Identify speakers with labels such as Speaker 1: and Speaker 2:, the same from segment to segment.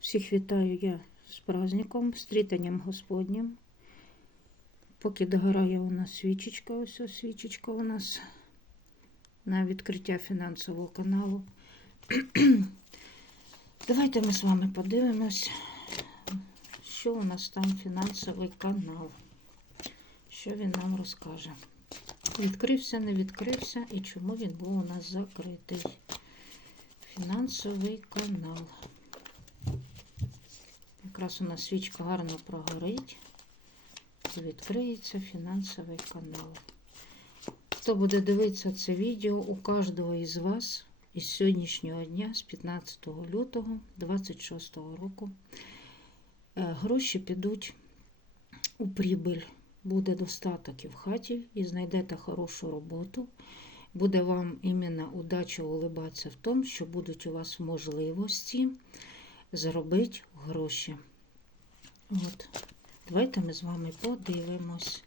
Speaker 1: Всіх вітаю я з праздником, з трітанням Господнім. Поки догорає у нас свічечка, ось ось свічечка у нас на відкриття фінансового каналу. Давайте ми з вами подивимось, що у нас там фінансовий канал. Що він нам розкаже. Відкрився, не відкрився і чому він був у нас закритий. Фінансовий канал. Якраз у нас свічка гарно прогорить. І відкриється фінансовий канал. Хто буде дивитися це відео, у кожного із вас із сьогоднішнього дня, з 15 лютого 26 року, е, гроші підуть у прибиль. Буде достаток і в хаті, і знайдете хорошу роботу. Буде вам іменно удача улибатися в тому, що будуть у вас можливості заробити гроші. От. Давайте ми з вами подивимось.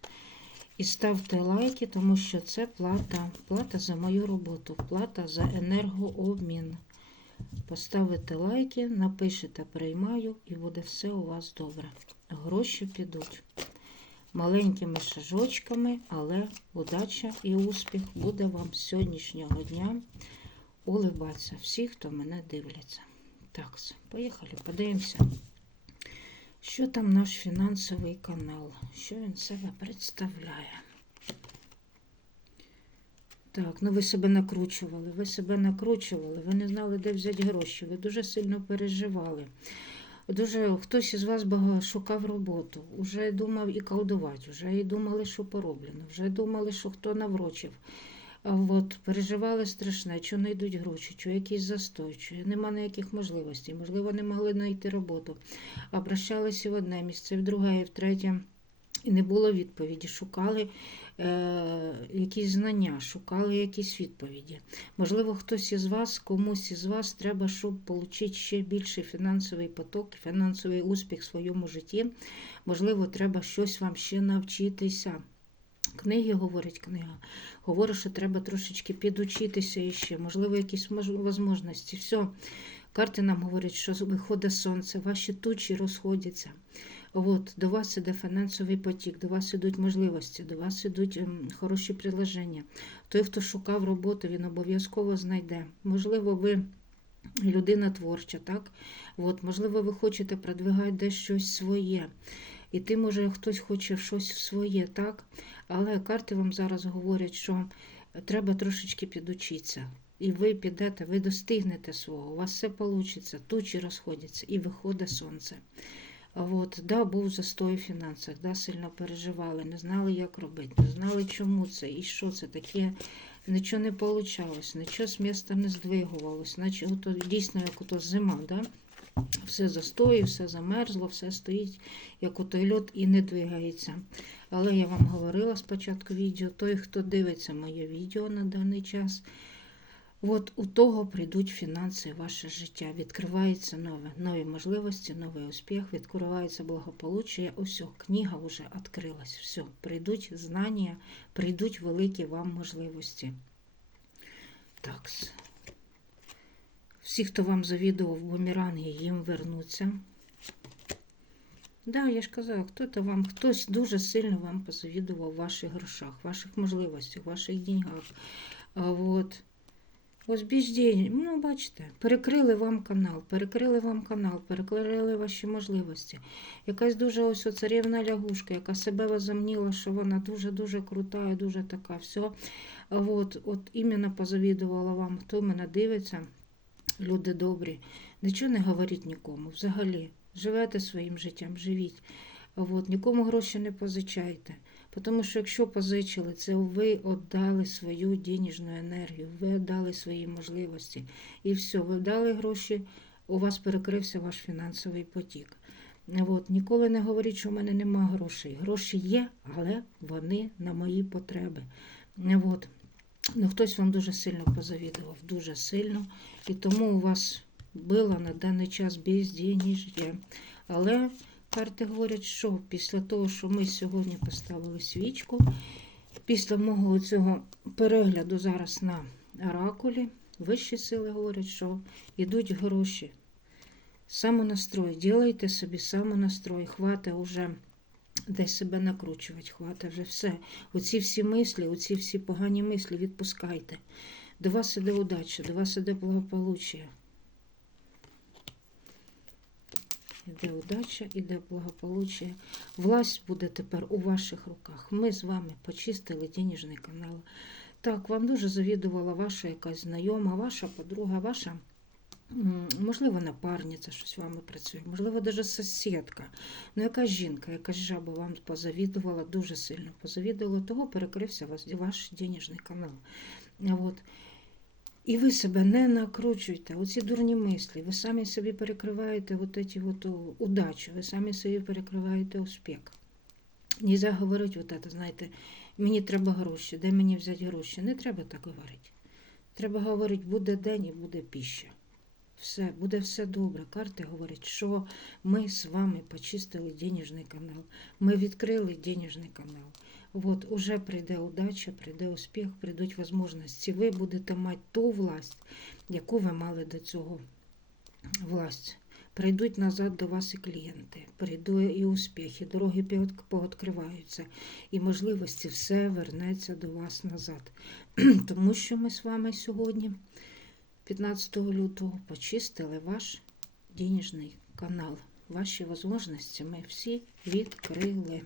Speaker 1: І ставте лайки, тому що це плата. Плата за мою роботу, плата за енергообмін. Поставите лайки, напишете приймаю, і буде все у вас добре. Гроші підуть маленькими шажочками, але удача і успіх буде вам сьогоднішнього дня улибатися. Всі, хто мене дивляться. Так, поїхали, подивимося. Що там наш фінансовий канал? Що він себе представляє? Так, ну ви себе накручували, ви себе накручували, ви не знали, де взяти гроші, ви дуже сильно переживали. Дуже хтось із вас шукав роботу, вже думав і колдувати, вже і думали, що пороблено, вже думали, що хто наврочив. От, переживали страшне, що не йдуть гроші, що якийсь застой, що нема ніяких можливостей, можливо, не могли знайти роботу. Обращалися в одне місце, в друге, в третє. І не було відповіді. Шукали е, якісь знання, шукали якісь відповіді. Можливо, хтось із вас, комусь із вас треба, щоб отримати ще більший фінансовий поток, фінансовий успіх в своєму житті. Можливо, треба щось вам ще навчитися. Книги говорить книга. Говорить, що треба трошечки підучитися іще, можливо, якісь можливості. Все. Карти нам говорять, що виходить сонце, ваші тучі розходяться. От, до вас іде фінансовий потік, до вас ідуть можливості, до вас ідуть ем, хороші предложення. Той, хто шукав роботу, він обов'язково знайде. Можливо, ви людина творча, так? От, можливо, ви хочете продвигати десь щось своє. І ти, може, хтось хоче щось своє, так? Але карти вам зараз говорять, що треба трошечки підучитися. І ви підете, ви достигнете свого, у вас все вийде, тучі розходяться і виходить сонце. От, да, був застой в фінансах, да, сильно переживали, не знали, як робити, не знали, чому це і що це таке. Нічого не вийшло, нічого з міста не здвигувалось, наче ото, дійсно, як ото зима, да? Все застої, все замерзло, все стоїть, як ото льот і не двигається. Але я вам говорила спочатку відео, той, хто дивиться моє відео на даний час, от у того прийдуть фінанси ваше життя. Відкривається нове, нові можливості, новий успіх, відкривається благополуччя. Ось, книга вже відкрилась. Все, прийдуть знання, прийдуть великі вам можливості. Так. Всі, хто вам завідував бумеранги, їм вернуться. Да, я ж казала, хто-то вам, хтось дуже сильно вам позавідував в ваших грошах, ваших можливостях, ваших деньгах. От. Більш ну, бачите, перекрили вам канал, перекрили вам канал, перекрили ваші можливості. Якась дуже ось царівна лягушка, яка себе возомніла, що вона дуже-дуже крута і дуже така. Все. От, от іменно позавідувала вам, хто мене дивиться, люди добрі. Нічого не говоріть нікому. Взагалі, живете своїм життям, живіть. От, нікому гроші не позичайте. Тому що якщо позичили, це ви віддали свою денежну енергію, ви віддали свої можливості. І все, ви вдали гроші, у вас перекрився ваш фінансовий потік. От, ніколи не говоріть, що в мене нема грошей. Гроші є, але вони на мої потреби. От. Ну, хтось вам дуже сильно позавідував, дуже сильно. І тому у вас було на даний час безденежжя. Але карти говорять, що після того, що ми сьогодні поставили свічку, після мого цього перегляду зараз на оракулі, вищі сили говорять, що йдуть гроші. Самонастрой. Ділайте собі самонастрой. Хвата уже десь себе накручувати. Хвата вже все. Оці всі мислі, оці всі погані мислі відпускайте. До вас іде удача, до вас іде благополуччя. Іде удача, іде благополуччя. Власть буде тепер у ваших руках. Ми з вами почистили денежний канал. Так, вам дуже завідувала ваша якась знайома, ваша подруга, ваша, можливо, напарниця щось вами працює, можливо, навіть сусідка. Ну, якась жінка, якась жаба вам позавідувала, дуже сильно позавідувала, того перекрився вас, ваш денежний канал. От. І ви себе не накручуйте, оці дурні мислі, ви самі собі перекриваєте от эти от удачу, ви самі собі перекриваєте успіх. Нельзя говорити, от это, знаєте, мені треба гроші, де мені взяти гроші? Не треба так говорити. Треба говорити, буде день і буде піща. Все, буде все добре. Карти говорять, що ми з вами почистили денежний канал. Ми відкрили денежний канал. От уже прийде удача, прийде успіх, прийдуть можливості. Ви будете мати ту власть, яку ви мали до цього власть. Прийдуть назад до вас і клієнти, прийде і успіх, і дороги пооткриваються, і можливості все вернеться до вас назад. Тому що ми з вами сьогодні, 15 лютого, почистили ваш денежний канал. Ваші можливості ми всі відкрили.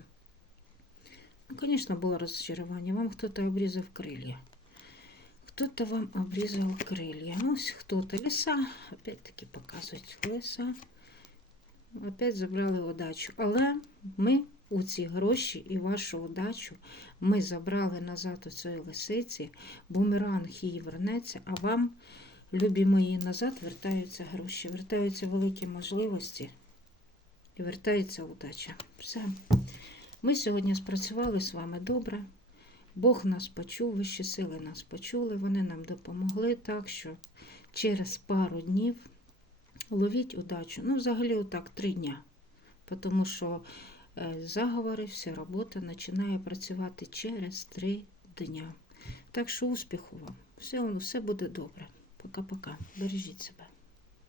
Speaker 1: Ну, конечно, было разочарование. Вам кто-то обрезал крылья. Кто-то вам обрезал крылья. Ну, ось кто-то. Леса, опять-таки показують леса. Опять забрали удачу. Але ми у ці гроші і вашу удачу ми забрали назад у цієї лисиці. Бумеранг її вернеться, а вам, любі мої, назад вертаються гроші, вертаються великі можливості і вертається удача. Все. Ми сьогодні спрацювали з вами добре. Бог нас почув, вищі сили нас почули, вони нам допомогли. Так що через пару днів ловіть удачу. Ну, взагалі, отак, три дня. Тому що е, заговори, вся робота починає працювати через три дня. Так що успіху вам. Все, все буде добре. Пока-пока. Бережіть себе.